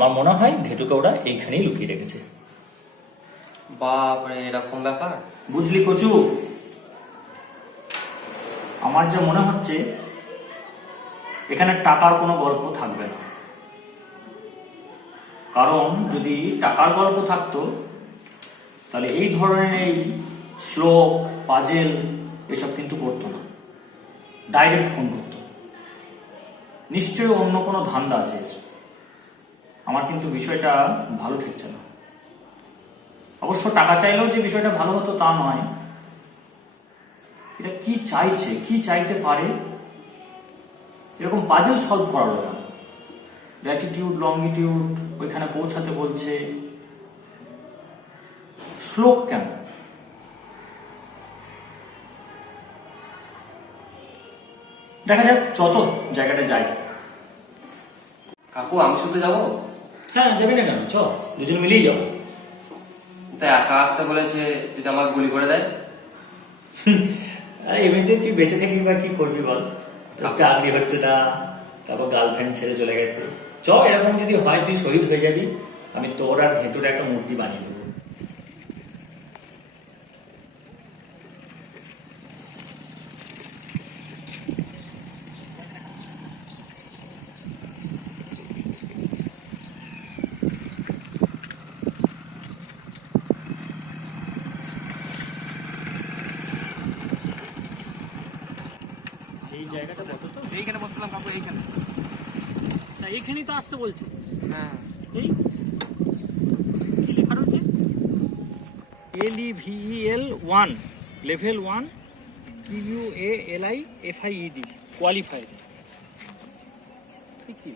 আমার মনে হয় ঘেটুকে ওরা এইখানেই লুকিয়ে রেখেছে। বাপরে এরকম ব্যাপার? বুঝলি কচু? আমার যা মনে হচ্ছে এখানে টাকার কোনো গল্প থাকবে না। কারণ যদি টাকার গল্প থাকতো তাহলে এই ধরনের এই শ্লোক পাজেল এসব কিন্তু করতো না। ডাইরেক্ট ফোন করতো। নিশ্চয়ই অন্য কোনো ধান্দা আছে। আমার কিন্তু বিষয়টা ভালো ঠেকছে না। অবশ্য টাকা চাইলেও যে বিষয়টা ভালো হতো তা নয়। এটা কি চাইছে, কি চাইতে পারে? এরকম পাজেল সলভ করালো কেন ল্যাটিটিউড লঙ্গিটিউড ওইখানে পৌঁছাতে বলছে। শ্লোক কেন? দেখা যাক, যত জায়গাটা যাই কাকু, আমি শুধু যাব? হ্যাঁ যাবি না কেন? চ দুজন মিলেই যাও। তাই একা আসতে বলেছে যদি আমাকে গুলি করে দেয়? এমনিতে তুই বেঁচে থাকবি বা কি করবি বল? তোর চাকরি হচ্ছে না তারপর গার্লফ্রেন্ড ছেড়ে চলে গেছে। চ এরকম যদি হয় তুই শহীদ হয়ে যাবি। আমি তোর আর ভেতরে একটা মূর্তি বানিয়ে দেবো। এই জায়গাটা কত তো? এইখানে বসছিলাম কাকু এইখানে। না এখানেই তো আসতে বলছে। হ্যাঁ। এই কি লেখা রয়েছে? L E V L one level one Q A L I F I ED qualified কি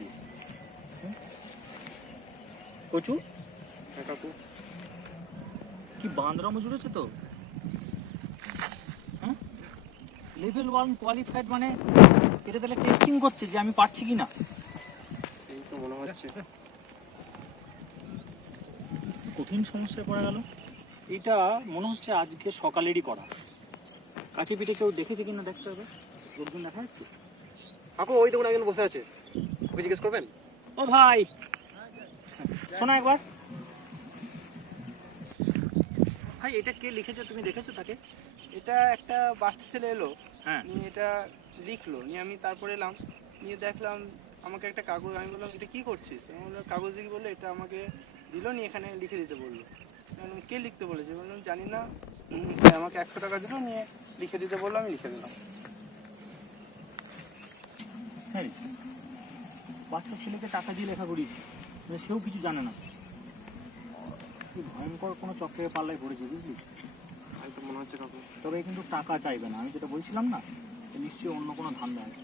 কচু? হ্যাঁ কাকু। কি বান্দরামো জুড়েছে তো হ্যাঁ লেভেল ওয়ান কোয়ালিফাইড মানে এটা তাহলে টেস্টিং করছে যে আমি পারছি কি না এই তো মনে হচ্ছে। কঠিন সমস্যায় পড়া গেল। এটা মনে হচ্ছে আজকে সকালেরই করা। কাছে পিঠে কেউ দেখেছে কিনা দেখতে হবে। লোকজন দেখা যাচ্ছে? কাকু ওই দেখুন একজন বসে আছে। ওকে জিজ্ঞেস করবেন? ও ভাই। শোনা একবার। ভাই এটা কে লিখেছে তুমি দেখেছ তাকে? এটা একটা বাচ্চা ছেলে এলো হ্যাঁ। নিয়ে এটা লিখলো নিয়ে আমি তারপরে এলাম নিয়ে দেখলাম আমাকে একটা কাগজ আমি বললাম এটা কি করছিস? আমি বললাম কাগজ দিয়ে বলল? এটা আমাকে দিল নিয়ে এখানে লিখে দিতে বলল। কে লিখতে বলেছে? বললাম জানি না। আমাকে একশো টাকা দিল নিয়ে লিখে দিতে বলল আমি লিখে দিলাম। হ্যাঁ বাচ্চা ছেলেকে টাকা দিয়ে লেখা করিয়েছে সেও কিছু জানে না। ভয়ঙ্কর কোনো চক্রের পাল্লায় পড়েছে বুঝলি? মনে হচ্ছে তবে কিন্তু টাকা চাইবে না। আমি যেটা বলছিলাম না নিশ্চয়ই অন্য কোনো ধান্দা আছে।